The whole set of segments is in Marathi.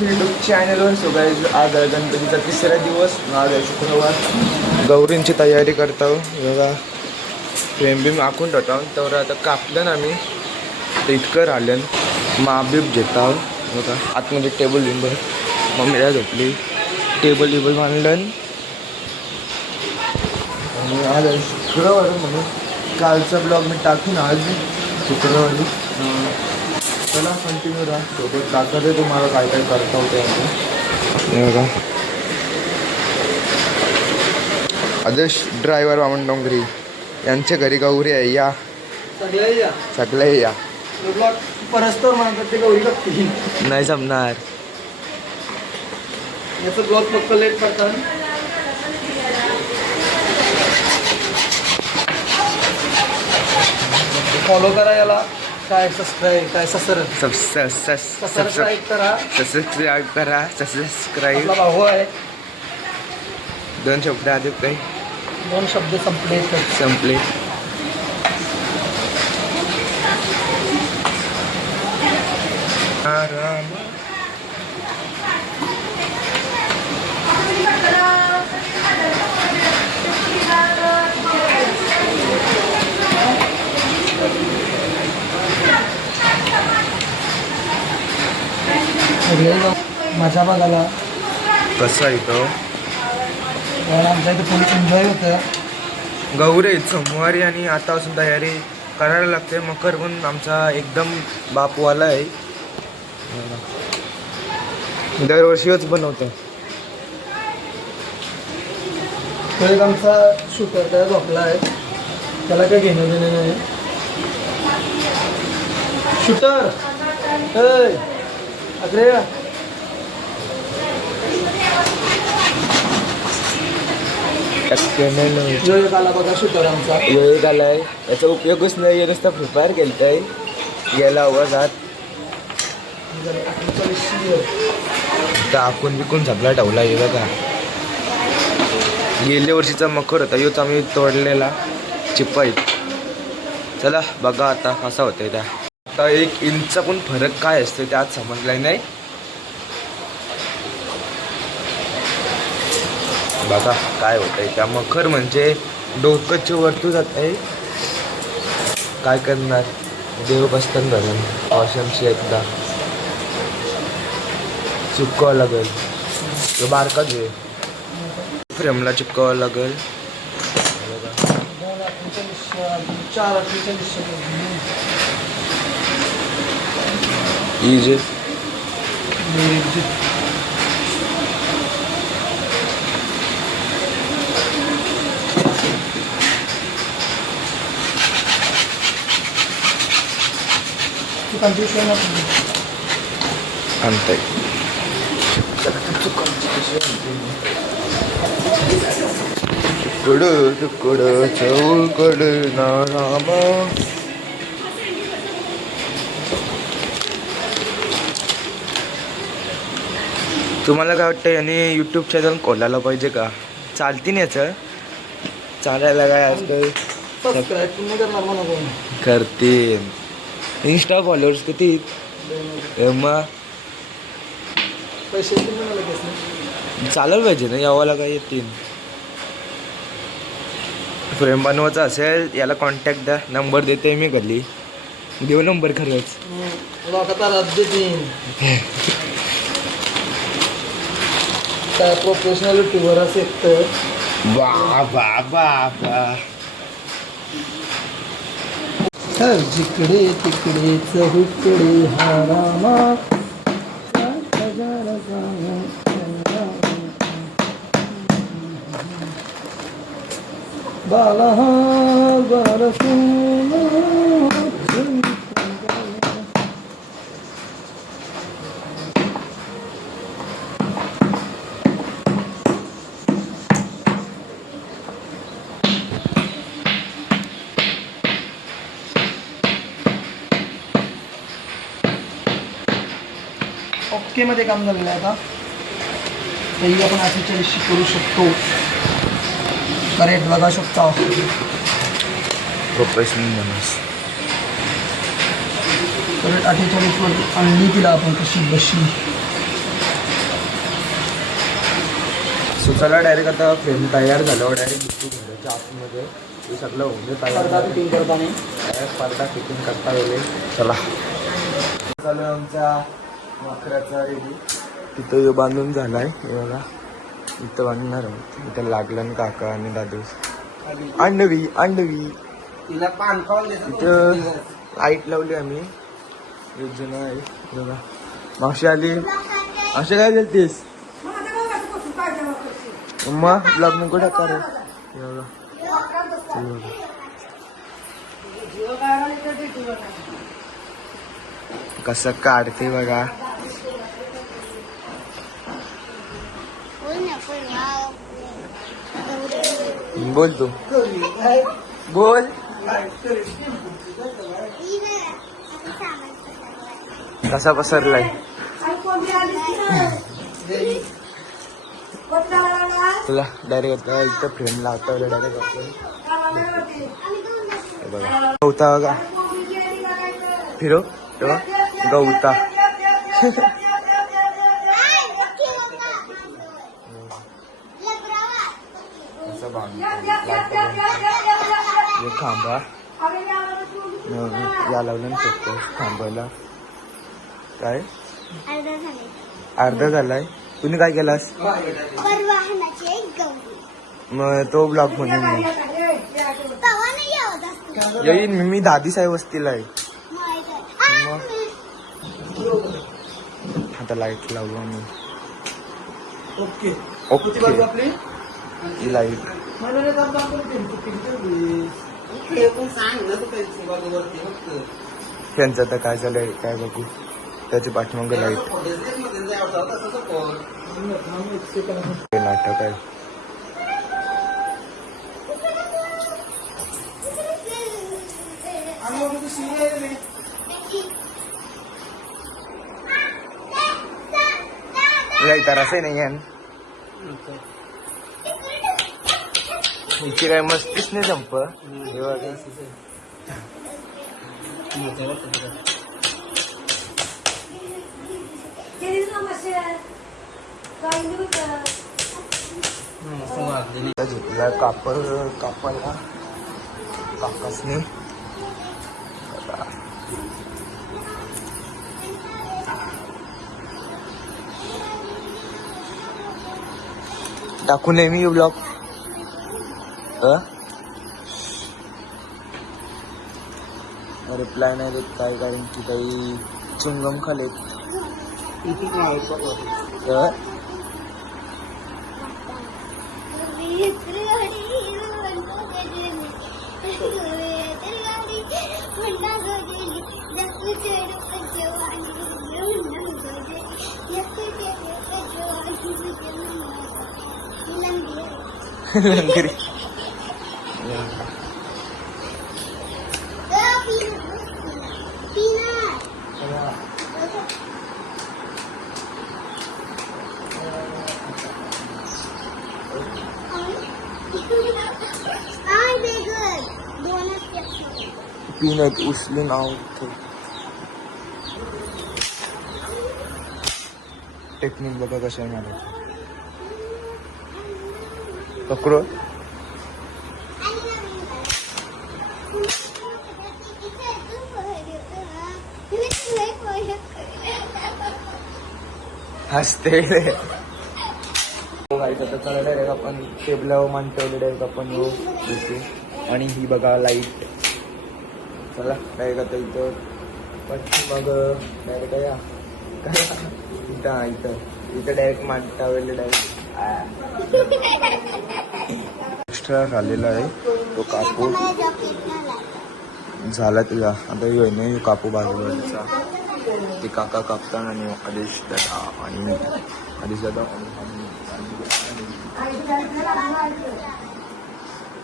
यूट्यूब चॅनलवर सो गाईज आज आहे गणपतीचा तिसरा दिवस. आज आहे शुक्रवार. गौरींची तयारी करतो बघा. फ्रेम बिम आखून ठेवतो तर आता कापलं ना मी तर इतकं राहिलं. मापबीप घेत आहो बघा. आतमध्ये टेबल बिंबर मम्मीला झोपली. टेबल बांधलं आणि आज आहे शुक्रवार म्हणून कालचा ब्लॉग मी टाकून आज शुक्रवारी. चला कंटिन्यू राहा सोबत. दाखवते तुम्हाला काय काय करता होते बघा. आदेश ड्रायव्हर वामन डोंगरी यांच्या घरी गौरी आहे. या सगळे या. परस्पर म्हणतात ते गौरी बघतील नाही जमणार. याचं ब्लॉग फक्त लेट करतात. फॉलो करा याला. काय सबस्क्राईब काय सबस्क्राईब करा. सबस्क्राईब भाऊ आहे. दोन शब्द आधी काही दोन शब्द संपले. आराम मजा बघायला कसं आहे तो. आमच्या इथे फुल एन्जॉय होतं. गौरी सोमवारी आणि आतापासून तयारी करायला लागते. मकर पण आमचा एकदम बापवाला आहे. दरवर्षीच बनवतो. तो एक आमचा शूटर त्या झोपला आहे. त्याला काय घेणं देणं नाही. शूटर अग्रे आला बघा. शूटर आमचा वेळ आलाय. याचा उपयोगच नाही. नुसता प्रिपेअर केलताय गेला आवाजात टाकून बिकून सगळा ठेवला आहे बघा. गेल्या वर्षीचा मकर होता योच आम्ही तोडलेला चिपाईत. चला बघा आता कसा होतंय त्या. आता 1 इंचचा पण फरक काय असतो ते आज समजलाय नाही. बघा काय होतंय त्या. मखर म्हणजे डोकंचे वरतू जात आहे. काय करणार. देव बसताना धरून वर्षांशी एकदा चिपकावं लागेल. तो बारकाच आहे. फ्रेमला चिपकावं लागेल. 4 इजी कन्फ्युजन आणताय. तुकडं चौकड नारामा. तुम्हाला काय वाटतं याने यूट्यूब चॅनल खोलायला पाहिजे का. चालती नाही याचं. चालायला काय आजकाल करते. इंस्टा फॉलोअर्स किती मग पैसे चालायला पाहिजे ना. यावाला काय येतील. फ्रेम बनवायचा असेल याला कॉन्टॅक्ट द्या. नंबर देते मी घरी. देऊ नंबर खरंच. काय प्रोफेशनल युट्यूबर असेल तर जिकडे तिकडे चहुकडे हारामा. बाला ओके मध्ये काम झालेलं आहे. आता तेही आपण 48 करू शकतो. करेक्ट बघा शकता. प्रोफेशनल माणूस. करेक्ट 48 वर आणली तिला आपण कशी बशी. सो चला डायरेक्ट आता फ्रेम तयार झाल्यावर डायरेक्ट दिसतो घराच्या आतमध्ये हे सगळं होऊन पडदा फिटिंग करताना पडदा फिटिंग करता येईल. चला चालू आहे आमचा मकराचा रेडी. तिथं जो बांधून झालाय हे बघा. इथं बांधणार आहोत. इथं लागलं काका आणि दादू. अंडवी तिला पान खाऊन इथं लाईट लावली आम्ही. एक जण आहे बघा. मावशी आली. मावशी काय देतेस मग ब्लॉग नको टाका रे. कसं काढते बघा. बोल तू बोल. कसा पसरलाय तुला डायरेक्ट आता इथं फ्रेम लावता डायरेक्ट बघा. गवता बघा फिरो तेव्हा गवता. खांबा या लावलं शकतो थांबायला. काय अर्धा झालाय. तुम्ही काय केलास मग तो ब्लॉग म्हणून येईन मी. दादी साहेब वस्तीला आहे. मग आता लाईट लावू आम्ही. ओके ओके आपली ही लाईट त्यांचं आता काय झालंय काय बघू. त्याची पाठीमाग लाईट नाटक आहे. तरसे नाही आहे हिची काय मस्तीच नाही संप. झोपला कापायला काकासने. टाकून आहे मी ब्लॉग. रिप्लाय नाही देत काय कारण की काही चुंगम खालेत. लंगरी पीनट उचलून आहोत. टेक्निक बघा कशा आहे मला. पकडो हसते. आता चला डायरेक्ट आपण टेबलावर मान ठेवले डायरेक्ट आपण दिसू. आणि ही बघा लाईट. चला डायरेक्ट आता इथं मग डायरेक्ट या इथं इथं डायरेक्ट मान ठेवले डायरेक्ट. एक्स्ट्रा झालेला आहे तो कापू झाला तुझा. आता येऊ नाही कापू बाजूचा. ते काका कापताना आणि आदेश दादा आणि आदेश दादा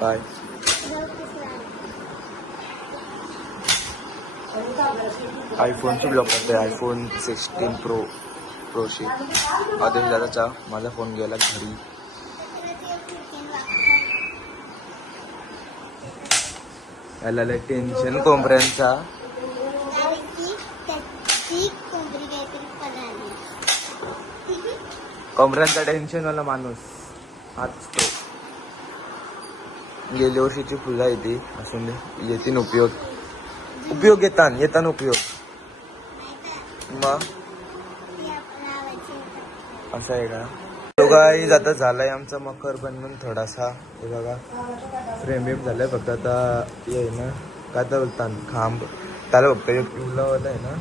काय आयफोनची ब्लॉक करते. आयफोन 16 प्रोशी आदेश दादाचा. माझा फोन गेला घरी. याला लय टेन्शन कोंबऱ्यांचा. कोंबऱ्यांचा टेन्शन वाला माणूस. हाच तो. गेल्या वर्षीची फुलं आहे ती असून येतील उपयोग येतान उपयोग. मग असं आहे का? तो गाईज आता झालाय आमचा मकर बनवून थोडासा. हे बघा फ्रेम बिम झालाय फक्त आता ये ना काय तर बोलतात खांब त्याला फक्त एक पिवलावाला आहे ना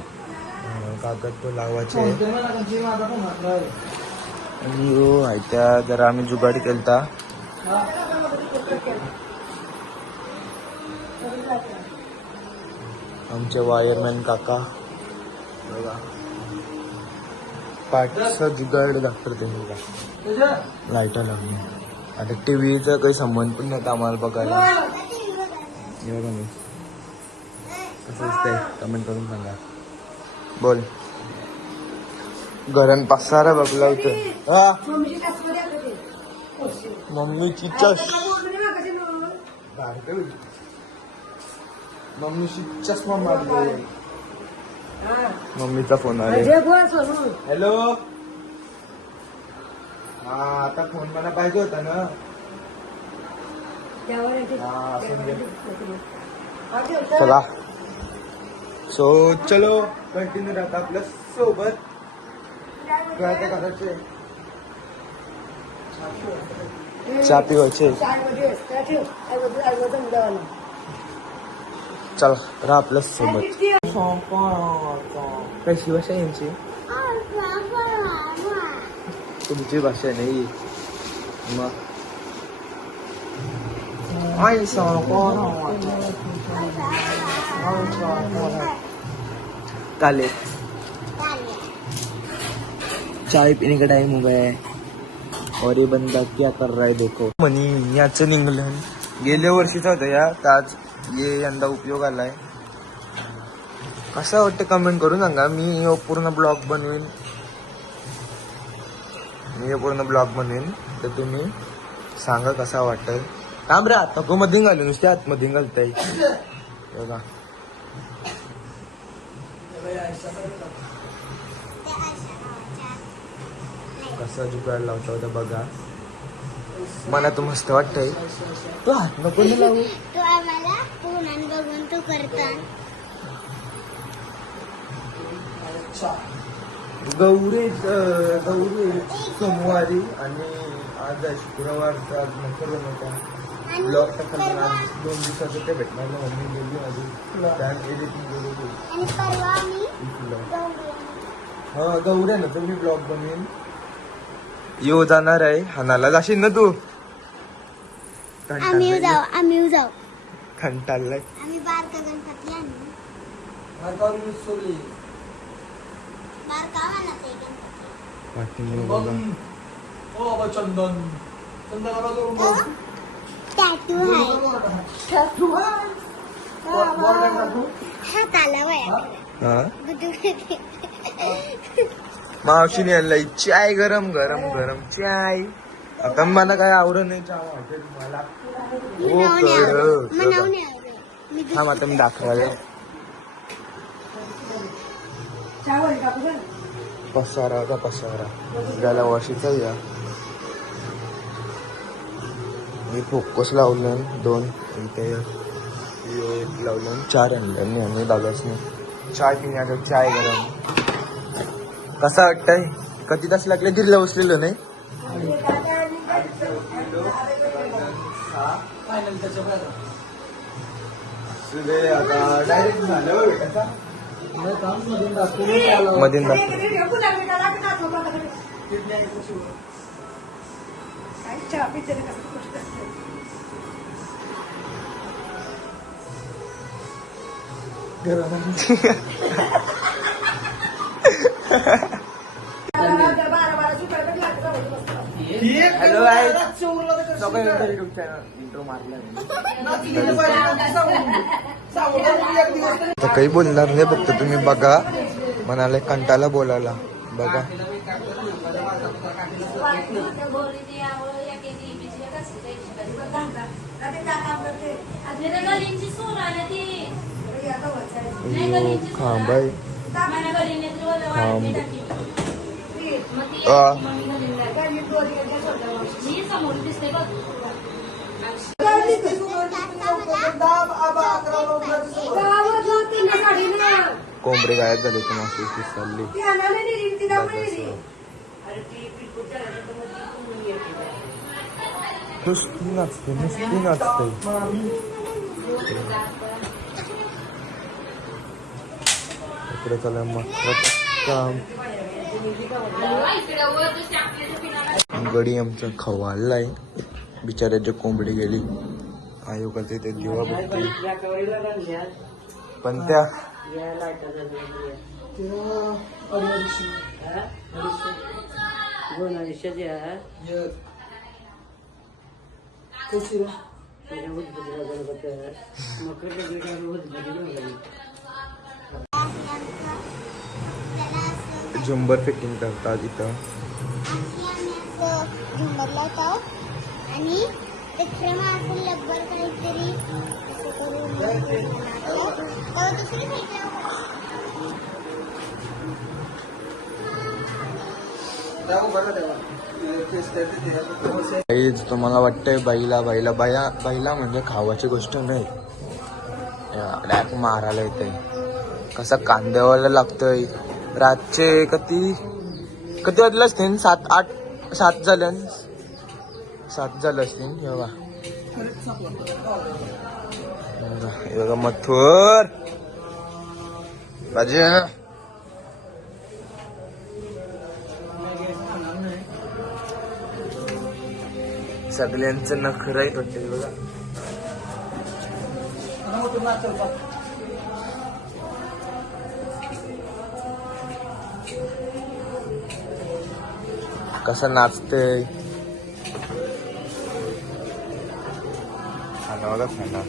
कागद तो लावायचे. आणि हो आहे त्या जरा आम्ही जुगाड केलता. आमचे वायरमॅन काका बघा पाठचा जुगाड दाखवतो त्यांनी का लाईटा लागली. आता टीव्हीचा काही संबंध पण नव्हता आम्हाला बघायला. हे बघा मी कसं दिसतंय कमेंट करून सांगा. बोल घरान पसारा बघला इथं. हा मम्मीची मम्मीची चष्मा मारली. मम्मीचा फोन आला. हॅलो. हा आता फोन मला पाहिजे होता ना. चला सो चलो कंटिन्यू राहता आपल्या सोबत. काय ते करायचे चहा पिवायचे. चला राहा आपल्या सोबत. कशी भाषा यांची तुमची भाषा नाही मग काले चाय पीने का टाइम हो गया है और ये बंदा क्या कर रहा है देखो. म्हणी याचं निघलं गेल्या वर्षीचा होतं या ताज ये यंदा उपयोग आलाय. कसं वाटतं कमेंट करून सांगा. मी पूर्ण ब्लॉग बनवीन तर तुम्ही सांगा कसा वाटेल. थांब रे आता मध्ये घालू नुसते आतमध्ये घालताय बघा. कसा जुगाड लावता होता बघा. मला तो मस्त वाटतंय. तो हात नको लावू. तो आम्हाला पुन्हा बघून तो करता. गौरी सोमवारी आणि आज शुक्रवारचा मकर होता. ब्लॉग टाकला 2 दिवसाचं ते भेटणार ना. मम्मी गेली माझी त्यात एडिटिंग आणि परवा मी हा गौऱ्या ना तर मी ब्लॉग बनवीन. येऊ जाणार आहे हानाला जाशील ना तू. आम्ही जाऊ कंटाळलाय. आम्ही बारका गणपती आणू. बारका आणा ते गणपती. टॅटू आहे. हाताला वया मावशीने आणलाय चाय गरम चाय. आता मला काय आवडत नाही चहा वाटेल मला. थांब आता मी दाखवायला. पसारा गेल्या वर्षीचा या मी फोकस लावलं 2 इथे एक लावलं 4 आणलं आणि दादाच नाही. चाय पिण्याचं चाय गरम. कसा वाटतंय कधी तास लागले गिरला बसलेलं नाही. आता डायरेक्ट झालं मधीन हॅलो इंट्रो मारला. काही बोलणार नाही फक्त तुम्ही बघा. म्हणाले कंटाला बोलायला बघा. खांबाई खांब कोंबडी गायब झाली तर माशी चालली. नुसती नाचते. इकडे चला मग काम. गडी आमचा खवाळलाय. बिचाऱ्याची कोंबडी गेली. आयोगाचे ते दिवा बघते. पण त्या झुंबर फिटिंग करतात इथं. झुंबर लावतो आणि त्याच्या असं लब्बर काहीतरी असं करून दुसरी तुम्हाला वाटतंय बैला म्हणजे खावाची गोष्ट नाही. डायरेक्ट मारायला येते. कसा कांद्यावाला लागतोय. रातचे कधी वाजले असतील 7 झाले. 7 झाले असतील. बघा मथुर बाजे सगळ्यांचं नखराईत वाटते बघा. कसं नाचतंय. खाना बघा खाना.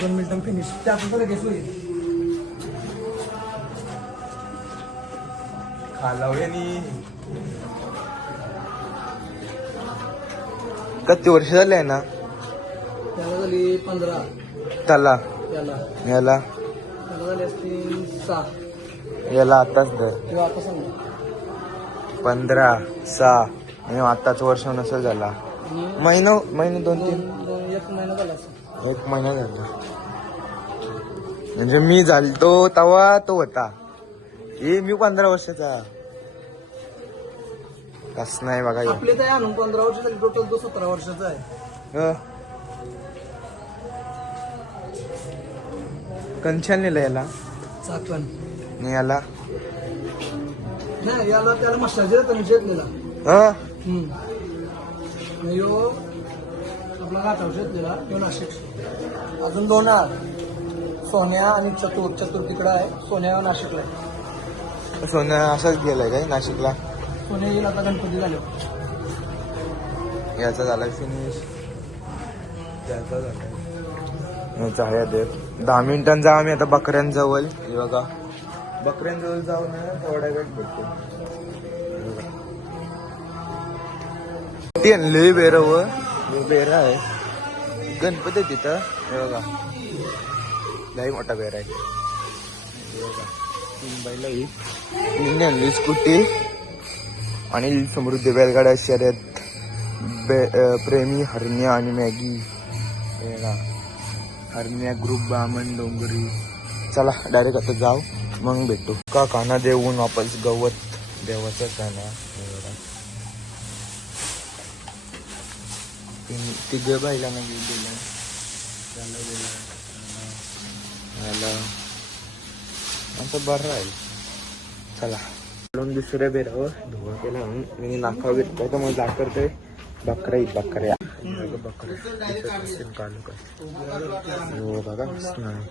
2 मिनिटं फिनिश. त्यातून लगेच होईल. किती वर्ष झाले आहे ना त्याला झाली 15. त्याला याला झाली असतील 6. याला आताच धर किंवा आता सांग 15 6 आणि आताच वर्ष नसेल झाला. महिना 2-3 1 महिना झाला. 1 महिना झाला. म्हणजे मी झालतो तेव्हा तो होता. मी 15 वर्षाचा. कस नाही बघा. आपले तर आणून 15 वर्ष झाली. टोटल तो 17 वर्षाचा आहे. कंचन नेलं याला. चाकण नाही याला नाही याला त्याला मशाज शेतलेला. यो आपला घाटावर शेतलेला. यो नाशिक. अजून 2 सोन्या आणि चतुर तिकडं आहे. सोन्या नाशिकला आहे. सोन्या असाच गेलाय काय नाशिकला. सोन्या येईल आता गणपती झाले. याचा झाला फिनिश. त्याचा झाला. याचा आहे देव. 10 मिनिटांचा आम्ही आता बकऱ्यांजवळ. हे बघा बकऱ्यांजवळ जाऊन थोड्या वेळ भेटतो. ती आणली बेरव. बेरा आहे. गणपती तिथं. हे बघा लई मोठा बेरा आहे. हे बघा 3 बैल ही. 3 आणली स्कूटी आणि समृद्धी बैलगाड्या शर्यत. प्रेमी हरण्या आणि मॅगी. हरण्या ग्रुप बामण डोंगरी. चला डायरेक्ट आता जाऊ मग भेटू. का काना देऊन वापस गवत देवाचं काना. तिघ बैलांना गेलं. असं बरं राहील. चला दुसऱ्या बेरावर धुवा केला म्हणून मी नाका घेतलाय तर मग जा करतोय. बकऱ्या बकऱ्या कालू काय हो बघा नाही.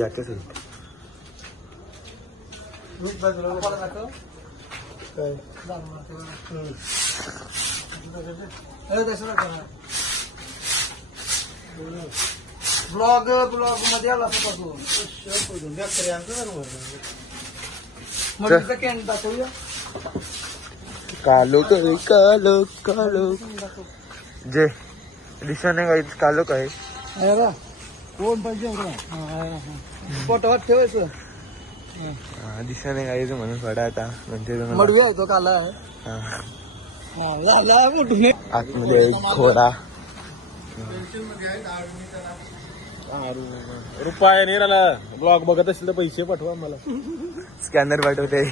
याच्याच ब्लॉग मध्ये आला कॅन दाखवूया. कालो कालो कालो जे दिसाने काही कालो काय आहे का कोण पाहिजे पोटावर ठेवायचं दिसाने काहीच म्हणून सोडा आता म्हणजे मडवी आहे तो काला आहे झाला मोठून आतमध्ये एक घोडा रुपये नाही राहिला ब्लॉग बघत असेल तर पैसे पाठवा मला स्कॅनर पाठवते